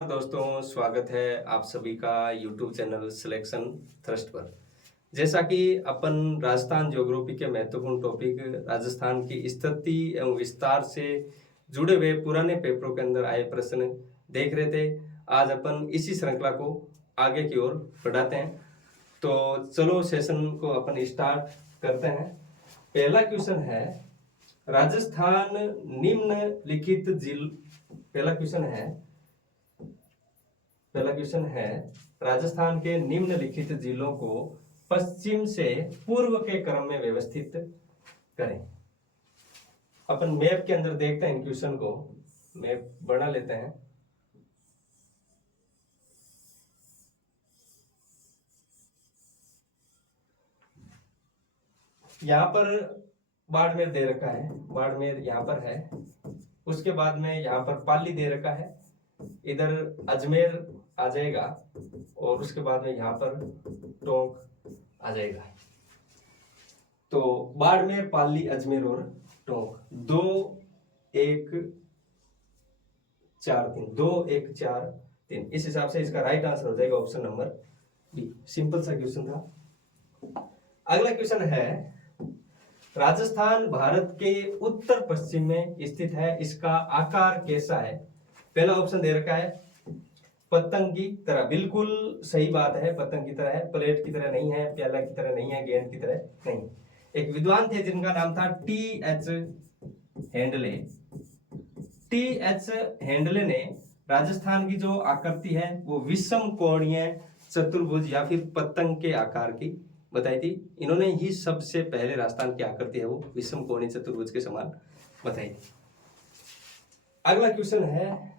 दोस्तों, स्वागत है आप सभी का YouTube चैनल सिलेक्शन थ्रस्ट पर। जैसा कि अपन राजस्थान ज्योग्राफी के महत्वपूर्ण टॉपिक राजस्थान की स्थिति एवं विस्तार से जुड़े हुए पुराने पेपरों के अंदर आए प्रश्न देख रहे थे। आज अपन इसी श्रृंखला को आगे की ओर बढ़ाते हैं। तो चलो सेशन को अपन स्टार्ट करते हैं। पहला क्वेश्चन है राजस्थान निम्नलिखित जिल पहला क्वेश्चन है राजस्थान के निम्नलिखित जिलों को पश्चिम से पूर्व के क्रम में व्यवस्थित करें। अपन मैप के अंदर देखते हैं इन क्वेश्चन को, मैप बना लेते हैं। यहां पर बाड़मेर दे रखा है, बाड़मेर यहां पर है। उसके बाद में यहां पर पाली दे रखा है, इधर अजमेर आ जाएगा और उसके बाद में यहाँ पर टोंक आ जाएगा। तो बाड़मेर, पाली, अजमेर और टोंक 2 1 4 3 2 1 4 3 इस हिसाब से इसका राइट आंसर हो जाएगा ऑप्शन नंबर बी। सिंपल सा क्वेश्चन था। अगला क्वेश्चन है राजस्थान भारत के उत्तर पश्चिम में स्थित है, इसका आकार कैसा है? पहला ऑप्शन दे रखा है पतंग की तरह। बिल्कुल सही बात है, पतंग की तरह है, प्लेट की तरह नहीं है, प्याला की तरह नहीं है, गेंद की तरह नहीं। एक विद्वान थे जिनका नाम था T.H. हैंडले। T.H. हैंडले ने राजस्थान की जो आकृति है वो विषम कोणीय चतुर्भुज या फिर पतंग के आकार की बताई थी। इन्होंने ही सबसे पहले राजस्थान की आकृति है वो विषम कोणीय चतुर्भुज के समान बताई थी। अगला क्वेश्चन है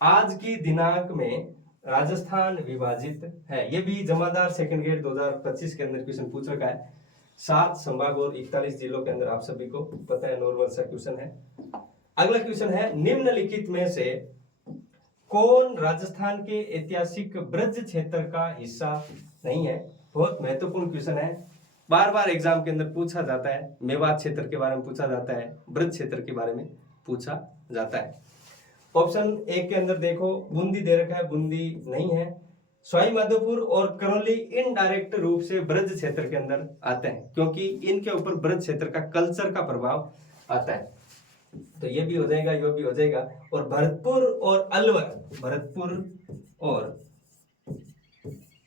आज की दिनांक में राजस्थान विभाजित है। ये भी जमादार सेकंड ग्रेड 2025 के अंदर क्वेश्चन पूछ रखा है। 7 संभाग और 41 जिलों के अंदर आप सभी को पता है, नॉर्मल सा क्वेश्चन है। अगला क्वेश्चन है निम्नलिखित में से कौन राजस्थान के ऐतिहासिक ब्रज क्षेत्र का हिस्सा नहीं है? बहुत महत्वपूर्ण क्वेश्चन है, बार बार एग्जाम के अंदर पूछा जाता है। मेवात क्षेत्र के बारे में पूछा जाता है, ब्रज क्षेत्र के बारे में पूछा जाता है। ऑप्शन ए के अंदर देखो बूंदी दे रखा है, बूंदी नहीं है। सवाई माधोपुर और करौली इनडायरेक्ट रूप से ब्रज क्षेत्र के अंदर आते हैं क्योंकि इनके ऊपर ब्रज क्षेत्र का कल्चर का प्रभाव आता है। तो ये भी हो जाएगा, ये भी हो जाएगा। और भरतपुर और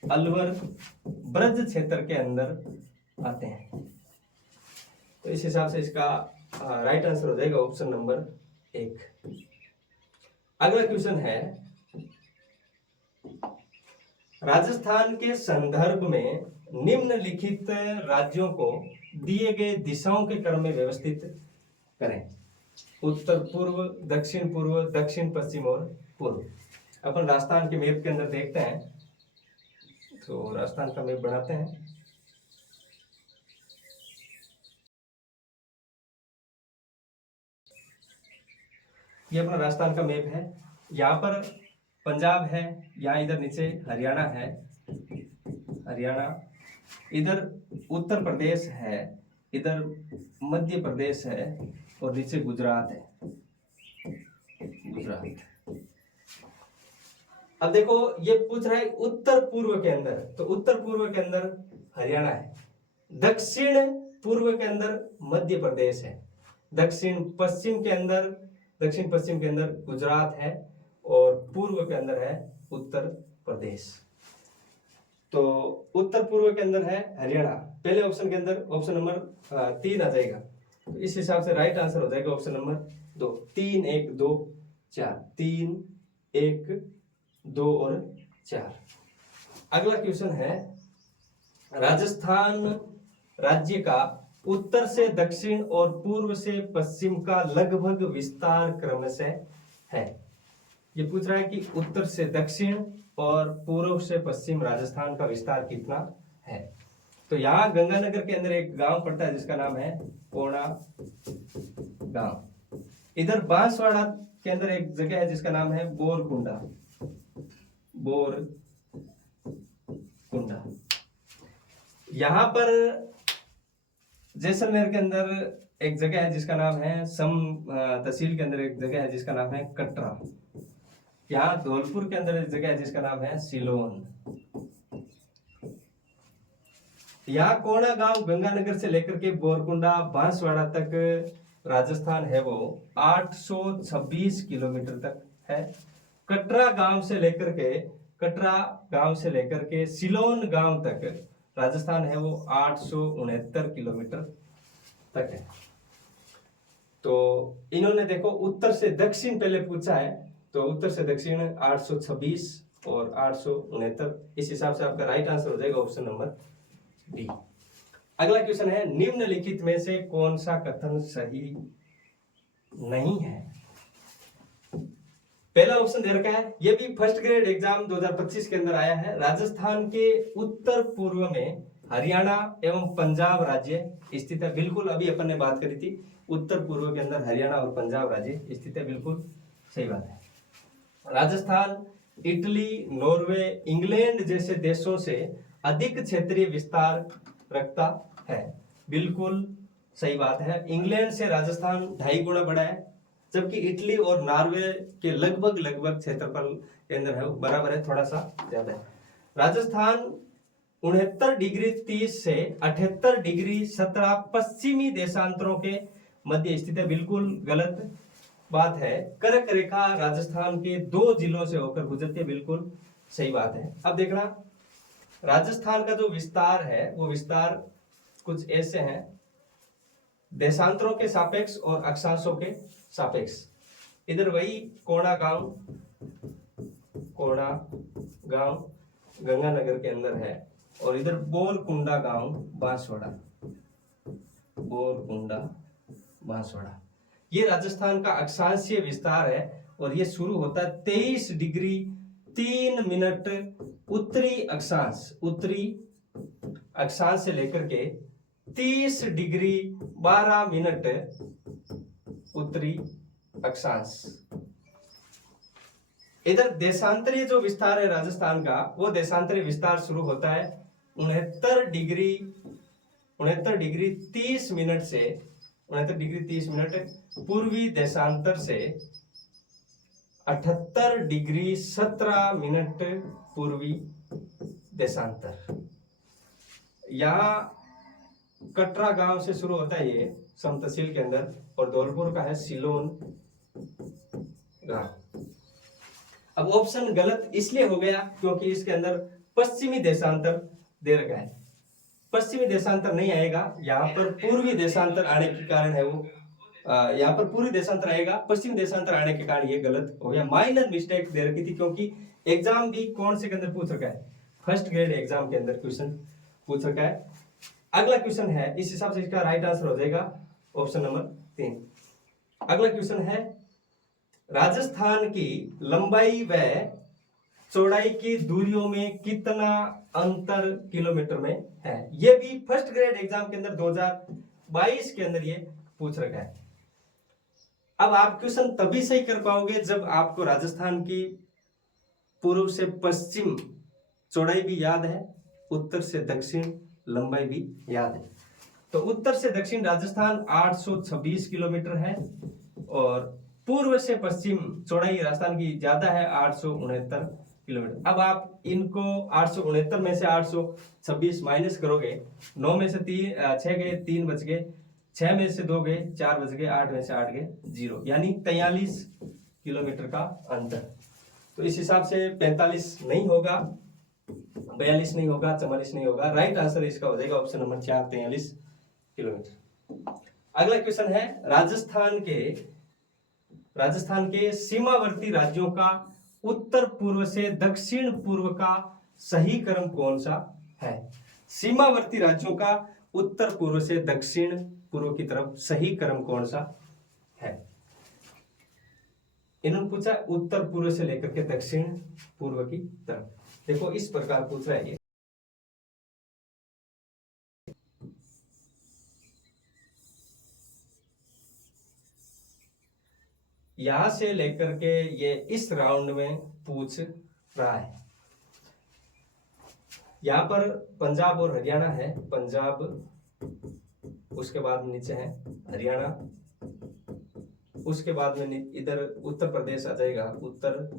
अलवर ब्रज क्षेत्र के अंदर आते हैं। तो इस हिसाब से इसका राइट आंसर हो जाएगा ऑप्शन नंबर 1। अगला क्वेश्चन है राजस्थान के संदर्भ में निम्नलिखित राज्यों को दिए गए दिशाओं के क्रम में व्यवस्थित करें। उत्तर पूर्व, दक्षिण पूर्व, दक्षिण पश्चिम और पूर्व। अपन राजस्थान के मैप के अंदर देखते हैं, तो राजस्थान का मैप बनाते हैं। ये अपना राजस्थान का मैप है। यहाँ पर पंजाब है, यहाँ इधर नीचे हरियाणा है, हरियाणा, इधर उत्तर प्रदेश है, इधर मध्य प्रदेश है और नीचे गुजरात है, गुजरात। अब देखो ये पूछ रहा है उत्तर पूर्व के अंदर, तो उत्तर पूर्व के अंदर हरियाणा है, दक्षिण पूर्व के अंदर मध्य प्रदेश है, दक्षिण पश्चिम के अंदर गुजरात है और पूर्व के अंदर है उत्तर प्रदेश। तो उत्तर पूर्व के अंदर है हरियाणा। पहले ऑप्शन के अंदर ऑप्शन नंबर 3 आ जाएगा। तो इस हिसाब से राइट आंसर हो जाएगा ऑप्शन नंबर 2। 3 1 2 4, 3 1 2 और 4। अगला क्वेश्चन है राजस्थान राज्य का उत्तर से दक्षिण और पूर्व से पश्चिम का लगभग विस्तार क्रमशः है। ये पूछ रहा है कि उत्तर से दक्षिण और पूर्व से पश्चिम राजस्थान का विस्तार कितना है। तो यहाँ गंगानगर के अंदर एक गांव पड़ता है जिसका नाम है कोणा गांव। इधर बांसवाड़ा के अंदर एक जगह है जिसका नाम है बोरकुंडा, बोरकुंडा। यहाँ पर जैसलमेर के अंदर एक जगह है जिसका नाम है तहसील के अंदर एक जगह है जिसका नाम है कटरा। यहाँ धौलपुर के अंदर एक जगह है जिसका नाम है सिलोन। यहाँ कोणा गांव गंगानगर से लेकर के बोरकुंडा बांसवाड़ा तक राजस्थान है वो 826 किलोमीटर तक है। कटरा गांव से लेकर के सिलोन गांव तक राजस्थान है वो 869 किलोमीटर तक है। तो इन्होंने देखो उत्तर से दक्षिण पहले पूछा है, तो उत्तर से दक्षिण 826 और 869, इस हिसाब से आपका राइट आंसर हो जाएगा ऑप्शन नंबर डी। अगला क्वेश्चन है निम्नलिखित में से कौन सा कथन सही नहीं है। पहला ऑप्शन दे रखा है, यह भी फर्स्ट ग्रेड एग्जाम 2025 के अंदर आया है, राजस्थान के उत्तर पूर्व में हरियाणा एवं पंजाब राज्य स्थित है। बिल्कुल अभी अपन ने बात करी थी, उत्तर पूर्व के अंदर हरियाणा और पंजाब राज्य स्थित है, बिल्कुल सही बात है। राजस्थान इटली, नॉर्वे, इंग्लैंड जैसे देशों से अधिक क्षेत्रीय विस्तार रखता है, बिल्कुल सही बात है। इंग्लैंड से राजस्थान 2.5 गुना बड़ा है, जबकि इटली और नॉर्वे के लगभग क्षेत्रफल के अंदर है बराबर है, थोड़ा सा ज्यादा है। राजस्थान 69 डिग्री 30 से 78 डिग्री 17 पश्चिमी देशांतरों के मध्य स्थित है, बिल्कुल गलत बात है। कर्क रेखा राजस्थान के 2 जिलों से होकर गुजरती है, बिल्कुल सही बात है। अब देखना राजस्थान का जो विस्तार है वो विस्तार कुछ ऐसे हैं, देशांतरों के सापेक्ष और अक्षांशों के सापेक्ष। इधर वही कोणा गांव गंगानगर के अंदर है, और इधर बोरकुंडा गांव बांसवाड़ा, ये राजस्थान का अक्षांशीय विस्तार है, और ये शुरू होता है 23 डिग्री 3 मिनट उत्तरी अक्षांश से लेकर के 30 डिग्री 12 मिनट उत्तरी अक्षांश। इधर देशांतरीय जो विस्तार है राजस्थान का, वो देशांतरीय विस्तार शुरू होता है 69 डिग्री 30 मिनट से 69 डिग्री 30 मिनट पूर्वी देशांतर से 78 डिग्री 17 मिनट पूर्वी देशांतर। यहाँ कटरा गांव से शुरू होता है ये समतशील के अंदर, और धौलपुर का है सिलोन गांव। अब ऑप्शन गलत इसलिए हो गया क्योंकि इसके अंदर पश्चिमी देशांतर दे रखा है, पश्चिमी देशांतर नहीं आएगा, यहाँ पर पूर्वी देशांतर आने के कारण है वो, यहाँ पर पूर्वी देशांतर आएगा, पश्चिमी देशांतर आने के कारण ये गलत हो गया। माइनर मिस्टेक दे रखी थी, क्योंकि एग्जाम भी कौन से के अंदर पूछ रखा है, फर्स्ट ग्रेड एग्जाम के अंदर क्वेश्चन पूछ रखा है। अगला क्वेश्चन है, इस हिसाब से इसका राइट आंसर हो जाएगा ऑप्शन नंबर 3। अगला क्वेश्चन है, राजस्थान की लंबाई व चौड़ाई की दूरियों में कितना अंतर किलोमीटर में है। यह भी फर्स्ट ग्रेड एग्जाम के अंदर 2022 के अंदर ये पूछ रखा है। अब आप क्वेश्चन तभी सही कर पाओगे जब आपको राजस्थान की पूर्व से पश्चिम चौड़ाई भी याद है, उत्तर से दक्षिण लंबाई भी याद है। तो उत्तर से दक्षिण राजस्थान 826 किलोमीटर है, और पूर्व से पश्चिम चौड़ाई राजस्थान की ज्यादा है 869 किलोमीटर। अब आप इनको 869 में से 826 माइनस करोगे, 9 में से 6 गए, 3 बच गए, 6 में से 2 गए, 4 बच गए, 8 में से 8 गए 0, यानी 43 किलोमीटर का अंतर। तो इस हिसाब से 45 नहीं होगा, 42 नहीं होगा, 44 नहीं होगा, राइट आंसर इसका हो जाएगा ऑप्शन नंबर 4, 43 किलोमीटर। अगला क्वेश्चन है, राजस्थान के सीमावर्ती राज्यों का उत्तर पूर्व से दक्षिण पूर्व का सही क्रम कौन सा है। सीमावर्ती राज्यों का उत्तर पूर्व से दक्षिण पूर्व की तरफ सही क्रम कौन सा है। इन्होंने पूछा उत्तर पूर्व से लेकर के दक्षिण पूर्व की तरफ। देखो इस प्रकार पूछ रहा है ये, यहां से लेकर के ये इस राउंड में पूछ रहा है। यहां पर पंजाब और हरियाणा है, पंजाब उसके बाद नीचे है हरियाणा, उसके बाद में इधर उत्तर प्रदेश आ जाएगा, उत्तर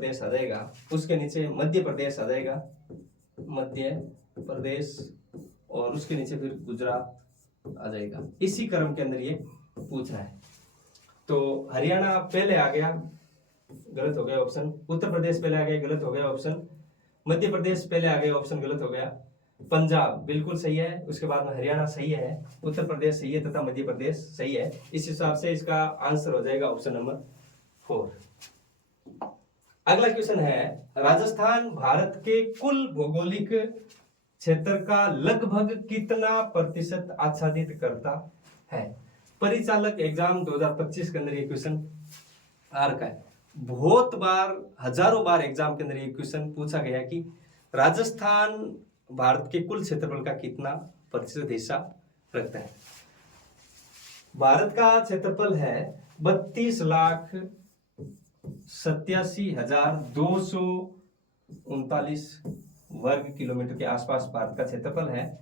प्रदेश आ जाएगा, उसके नीचे मध्य प्रदेश आ जाएगा, मध्य प्रदेश, और उसके नीचे फिर गुजरात आ जाएगा। इसी क्रम के अंदर ये पूछा है। तो हरियाणा पहले आ गया, गलत हो गया ऑप्शन। उत्तर प्रदेश पहले आ गया, गलत हो गया ऑप्शन। मध्य प्रदेश पहले आ गया, ऑप्शन गलत हो गया। पंजाब बिल्कुल सही है, उसके बाद में हरियाणा सही है, उत्तर प्रदेश सही है तथा मध्य प्रदेश सही है। इस हिसाब से इसका आंसर हो जाएगा ऑप्शन नंबर 4। अगला क्वेश्चन है, राजस्थान भारत के कुल भौगोलिक क्षेत्र का लगभग कितना प्रतिशत आच्छादित करता है? परिचालक एग्जाम 2025 के अंदर ये क्वेश्चन आ रखा है। बहुत बार, हजारों बार एग्जाम के अंदर ये क्वेश्चन पूछा गया कि राजस्थान भारत के कुल क्षेत्रफल का कितना प्रतिशत हिस्सा रखता है। भारत का क्षेत्रफल है 32,87,239 वर्ग किलोमीटर के आसपास भारत का क्षेत्रफल है,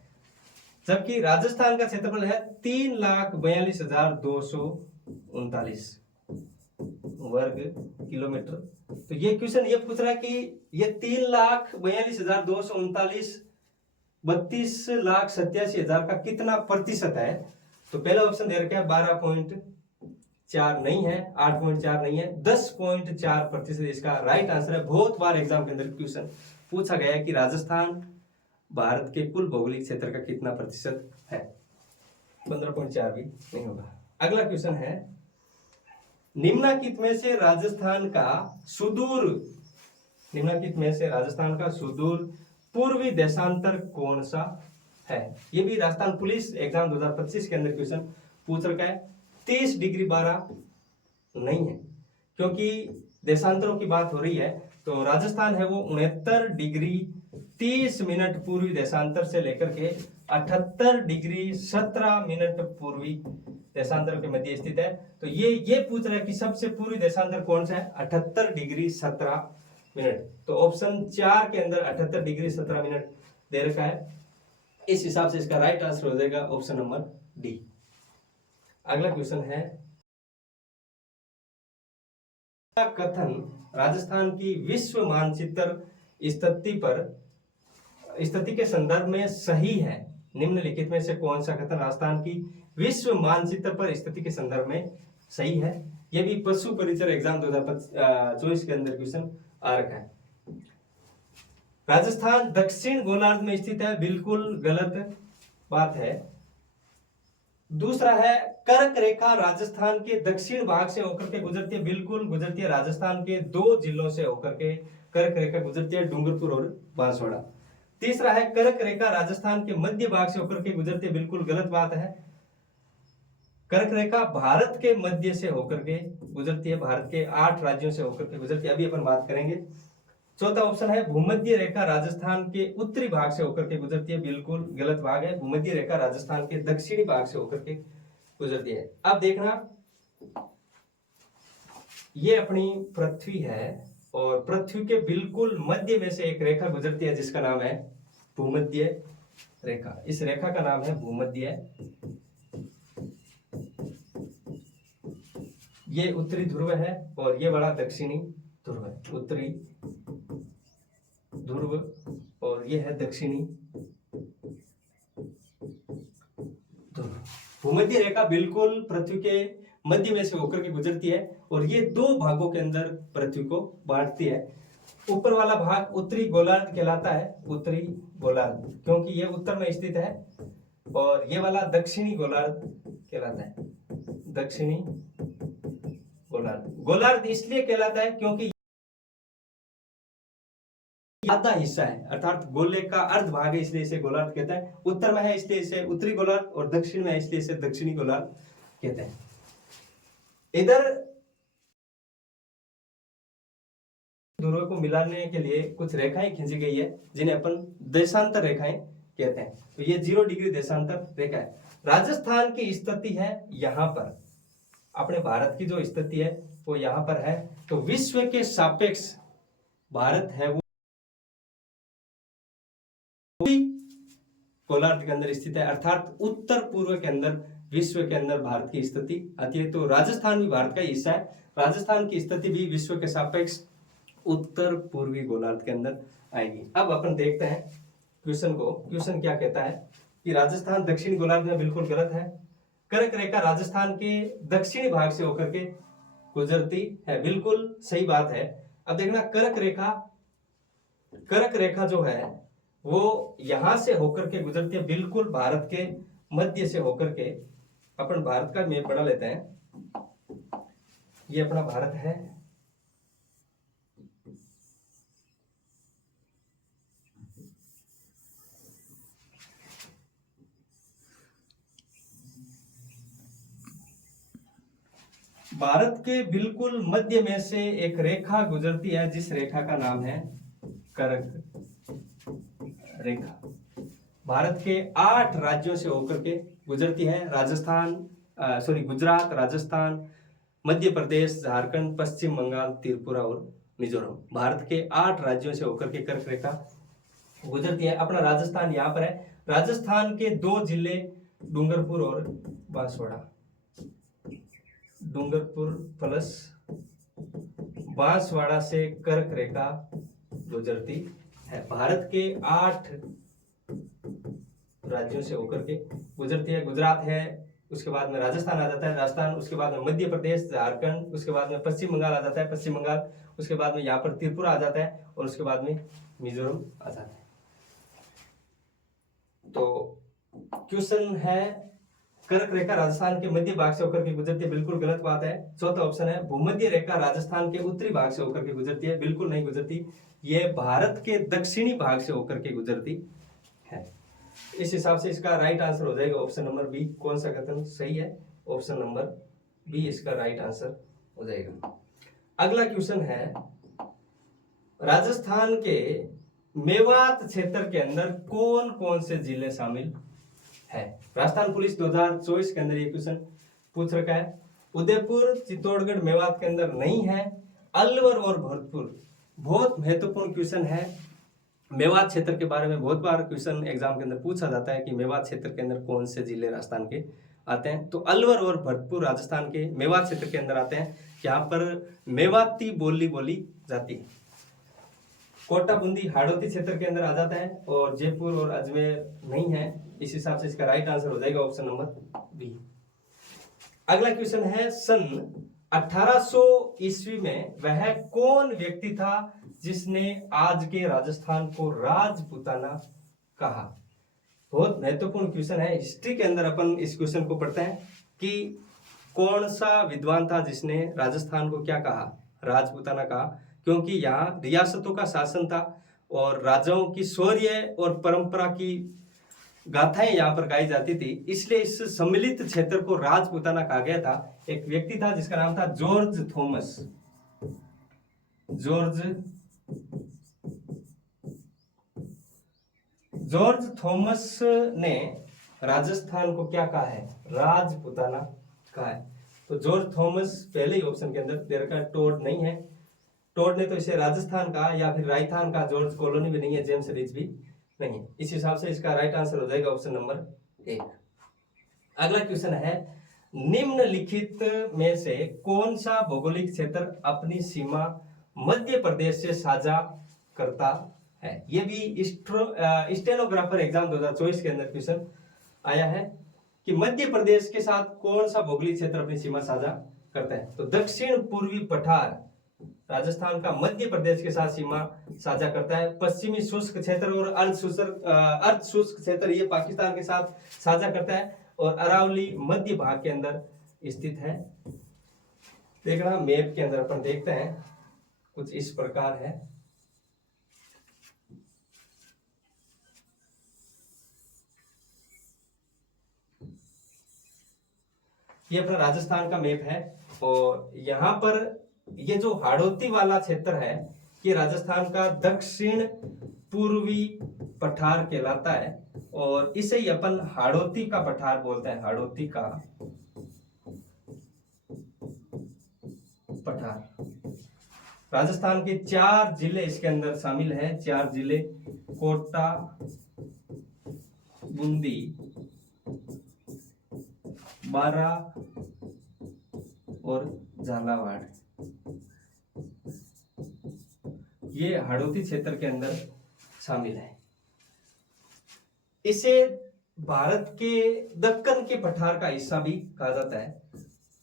जबकि राजस्थान का क्षेत्रफल है 3,42,239 वर्ग किलोमीटर। तो ये क्वेश्चन ये पूछ रहा है कि ये 3,42,239 32,87,000 का कितना प्रतिशत है। तो पहला ऑप्शन दे रखा है 12.4 नहीं है, 8.4 नहीं है, 10.4% इसका राइट आंसर है। बहुत बार एग्जाम के अंदर क्वेश्चन पूछा गया है कि राजस्थान भारत के कुल भौगोलिक क्षेत्र का कितना प्रतिशत है। 15.4 भी नहीं होगा। अगला क्वेश्चन है, निम्नलिखित में से राजस्थान का सुदूर पूर्वी देशांतर कौन सा है? ये भी राजस्थान पुलिस एग्जाम 2025 के अंदर क्वेश्चन पूछ रखा है। 30 डिग्री 12 नहीं है, क्योंकि देशांतरों की बात हो रही है। तो राजस्थान है वो 69 डिग्री 30 मिनट पूर्वी देशांतर से लेकर के 78 डिग्री 17 मिनट पूर्वी देशांतर के मध्य स्थित है। तो ये पूछ रहा है कि सबसे पूर्वी देशांतर कौन सा है? 78 डिग्री 17 मिनट। तो ऑप्शन 4 के अंदर 78 डिग्री 17 मिनट दे रखा है। इस हिसाब से इसका राइट आंसर हो जाएगा ऑप्शन नंबर डी। अगला क्वेश्चन है, कथन राजस्थान की विश्व मानचित्र स्थिति के संदर्भ में सही है? निम्नलिखित में से कौन सा कथन राजस्थान की विश्व मानचित्र पर स्थिति के संदर्भ में सही है? यह भी पशु परिचर एग्जाम 2024 के अंदर क्वेश्चन आ रखा है। राजस्थान दक्षिण गोलार्ध में स्थित है, बिल्कुल गलत बात है। दूसरा है, कर्क रेखा राजस्थान के दक्षिण भाग से होकर के गुजरती है, बिल्कुल गुजरती है। राजस्थान के 2 जिलों से होकर के कर्क रेखा गुजरती है, डूंगरपुर और बांसवाड़ा। तीसरा है, कर्क रेखा राजस्थान के मध्य भाग से होकर के गुजरती है, बिल्कुल गलत बात है। कर्क रेखा भारत के मध्य से होकर के गुजरती है, भारत के 8 राज्यों से होकर के गुजरती है, अभी अपन बात करेंगे। चौथा ऑप्शन है, भूमध्य रेखा राजस्थान के उत्तरी भाग से होकर के गुजरती है, बिल्कुल गलत भाग है। भूमध्य रेखा राजस्थान के दक्षिणी भाग से होकर के गुजरती है। अब देखना, ये अपनी पृथ्वी है और पृथ्वी के बिल्कुल मध्य में से एक रेखा गुजरती है जिसका नाम है भूमध्य रेखा। इस रेखा का नाम है भूमध्य। ये उत्तरी ध्रुव है और ये बड़ा दक्षिणी ध्रुव है। उत्तरी ध्रुव और ये है दक्षिणी ध्रुव। भूमध्य रेखा बिल्कुल पृथ्वी के मध्य में से होकर के गुजरती है और ये 2 भागों के अंदर पृथ्वी को बांटती है। ऊपर वाला भाग उत्तरी गोलार्ध कहलाता है, उत्तरी गोलार्ध, क्योंकि ये उत्तर में स्थित है, और ये वाला दक्षिणी गोलार्ध कहलाता है, दक्षिणी गोलार्ध। गोलार्ध इसलिए कहलाता है क्योंकि आधा हिस्सा है, अर्थात गोले का अर्ध भाग है, इसलिए इसे गोलार्ध कहते हैं। उत्तर में है इसलिए इसे उत्तरी गोलार्ध, और दक्षिण में है इसलिए इसे दक्षिणी गोलार्ध कहते हैं। इधर ध्रुव को मिलाने के लिए कुछ रेखाएं खींची गई है जिन्हें अपन देशांतर रेखाएं कहते हैं। तो ये 0 डिग्री देशांतर रेखा है। राजस्थान की स्थिति है यहां पर, अपने भारत की जो स्थिति है वो यहां पर है। तो विश्व के सापेक्ष भारत है वो गोलार्ध के अंदर स्थित है, अर्थात उत्तर पूर्व के अंदर विश्व के अंदर भारत की स्थिति आती है। तो राजस्थान भी भारत का हिस्सा है। राजस्थान की स्थिति भी विश्व के सापेक्ष उत्तर पूर्वी गोलार्ध के अंदर आएगी। अब अपन देखते हैं क्वेश्चन को। क्वेश्चन क्या कहता है कि राजस्थान दक्षिणी गोलार्ध में बिल्कुल गलत है। कर्क रेखा राजस्थान के दक्षिणी भाग से होकर के गुजरती है, बिल्कुल सही बात है। अब देखना कर्क रेखा जो है वो यहां से होकर के गुजरती है, बिल्कुल भारत के मध्य से होकर के। अपन भारत का मैप बना लेते हैं। ये अपना भारत है, भारत के बिल्कुल मध्य में से एक रेखा गुजरती है जिस रेखा का नाम है कर्क रेखा। भारत के 8 राज्यों से होकर के गुजरती है। गुजरात, राजस्थान, मध्य प्रदेश, झारखंड, पश्चिम बंगाल, त्रिपुरा और मिजोरम। भारत के 8 राज्यों से होकर के कर्क रेखा गुजरती है। अपना राजस्थान यहाँ पर है। राजस्थान के 2 जिले डूंगरपुर और बांसवाड़ा, डूंगरपुर प्लस बांसवाड़ा से कर्क रेखा गुजरती है। भारत के 8 राज्यों से होकर के गुजरती है। गुजरात है, उसके बाद में राजस्थान आ जाता है, राजस्थान, उसके बाद में मध्य प्रदेश, झारखंड, उसके बाद में पश्चिम बंगाल आ जाता है, पश्चिम बंगाल, उसके बाद में यहाँ पर त्रिपुरा आ जाता है और उसके बाद में मिजोरम आ जाता है। तो क्वेश्चन है कर्क रेखा राजस्थान के मध्य भाग से होकर के गुजरती है, बिल्कुल गलत बात है। चौथा ऑप्शन है भूमध्य रेखा राजस्थान के उत्तरी भाग से होकर के गुजरती है, बिल्कुल नहीं गुजरती। ये भारत के दक्षिणी भाग से होकर के गुजरती है। इस हिसाब से इसका राइट आंसर हो जाएगा ऑप्शन नंबर बी। कौन सा कथन सही है? ऑप्शन नंबर बी इसका राइट आंसर हो जाएगा। अगला क्वेश्चन है राजस्थान के मेवात क्षेत्र के अंदर कौन कौन से जिले शामिल है? राजस्थान पुलिस 2024 के अंदर ये क्वेश्चन पूछ रखा है। उदयपुर, चित्तौड़गढ़, मेवात के अंदर नहीं है। अलवर और भरतपुर, बहुत महत्वपूर्ण क्वेश्चन है। मेवात क्षेत्र के बारे में बहुत बार क्वेश्चन एग्जाम के अंदर पूछा जाता है कि मेवात क्षेत्र के अंदर कौन से जिले राजस्थान के आते हैं। तो अलवर और भरतपुर राजस्थान के मेवात क्षेत्र के अंदर आते हैं। यहाँ पर मेवाती बोली जाती है। कोटा, बूंदी, हाड़ौती क्षेत्र के अंदर आ जाता है और जयपुर और अजमेर नहीं है। इस हिसाब से इसका राइट आंसर हो जाएगा ऑप्शन नंबर बी। अगला क्वेश्चन है सन 1800 ईस्वी में वह कौन व्यक्ति था जिसने आज के राजस्थान को राजपूताना कहा? बहुत महत्वपूर्ण क्वेश्चन है। हिस्ट्री के अंदर अपन इस क्वेश्चन को पढ़ते हैं कि कौन सा विद्वान था जिसने राजस्थान को क्या कहा? राजपूताना कहा। क्योंकि यहाँ रियासतों का शासन था और राजाओं की शौर्य और परंपरा की गाथाएं यहाँ पर गाई जाती थी, इसलिए इस सम्मिलित क्षेत्र को राजपूताना कहा गया था। एक व्यक्ति था जिसका नाम था जॉर्ज थॉमस। जॉर्ज थॉमस ने राजस्थान को क्या कहा है? राजपूताना कहा है। तो जॉर्ज थॉमस पहले ही ऑप्शन के अंदर दे रखा है, टोड नहीं है। टोड ने तो इसे राजस्थान कहा या फिर राजस्थान का। जॉर्ज कॉलोनी भी नहीं है, जेम्स रिच भी नहीं है। इस हिसाब से इसका राइट आंसर हो जाएगा ऑप्शन नंबर 1। अगला क्वेश्चन है निम्नलिखित में से कौन सा भौगोलिक क्षेत्र अपनी सीमा मध्य प्रदेश से साझा करता है? ये भी स्टेनोग्राफर एग्जाम 2024 के अंदर क्वेश्चन आया है कि मध्य प्रदेश के साथ कौन सा भौगोलिक क्षेत्र अपनी सीमा साझा करता है? तो दक्षिण पूर्वी पठार राजस्थान का मध्य प्रदेश के साथ सीमा साझा करता है। पश्चिमी शुष्क क्षेत्र और अर्ध शुष्क क्षेत्र ये पाकिस्तान के साथ साझा करता है और अरावली मध्य भाग के अंदर स्थित है। देखना मैप के अंदर अपन देखते हैं कुछ इस प्रकार है। ये अपना राजस्थान का मैप है और यहाँ पर ये जो हाड़ौती वाला क्षेत्र है ये राजस्थान का दक्षिण पूर्वी पठार कहलाता है और इसे ही अपन हाड़ौती का पठार बोलते हैं। हाड़ौती का पठार। राजस्थान के 4 जिले इसके अंदर शामिल हैं। 4 जिले कोटा, बूंदी, बारा और झालावाड़। ये हाड़ौती क्षेत्र के अंदर शामिल है। इसे भारत के दक्कन के पठार का हिस्सा भी कहा जाता है।